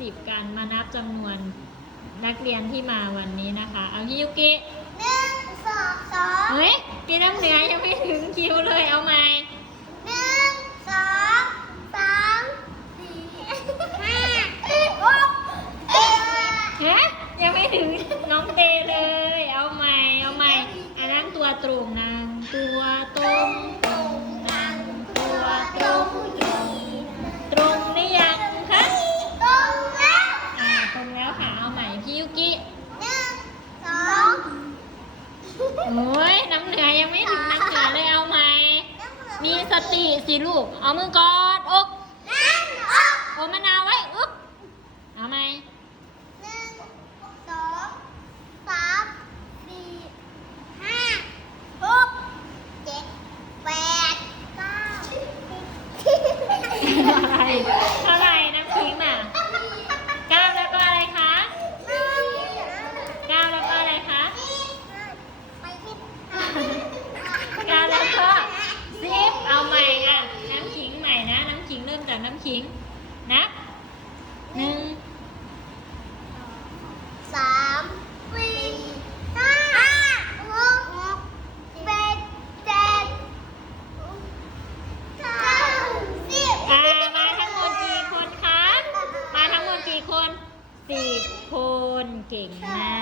สิบกันมานับจำนวนนักเรียนที่มาวันนี้นะคะ เอาฮิยุกิหนึ่งสองสองเฮ้ยพี่น้ำเหนือยังไม่ถึงคิวเลยเอาใหม่หนึ่งสองสามสี่ห้าหกเจ็ดฮะยังไม่ถึงน้องเตเลย เอาใหม่เอาใหม่อันนั้นตัวตรงนางตัวตรง สติสิลูก เอามือกอดอกนั่นออกโอมะนาวไว้อึ๊บเอาไหมหนึ่งสองสามสี่ห้าหกเจ็ดแปดเก้าสิบ อะไรเท่าไหร่น้ำขิงอะเก้าแล้วก็อะไรคะเก้าแล้วก็อะไรคะ ไปที่ เก้าแล้วก็สิบเอาใหม่อะ น้ำขิงใหม่นะ น้ำขิงเริ่ม จากน้ำขิง นับหนึ่งสามสี่ห้าหกเจ็ดเจ็ดเก้าสิบอ่ามาทั้งหมดกี่คนคะมาทั้งหมดกี่คนสิบคนเก่งมา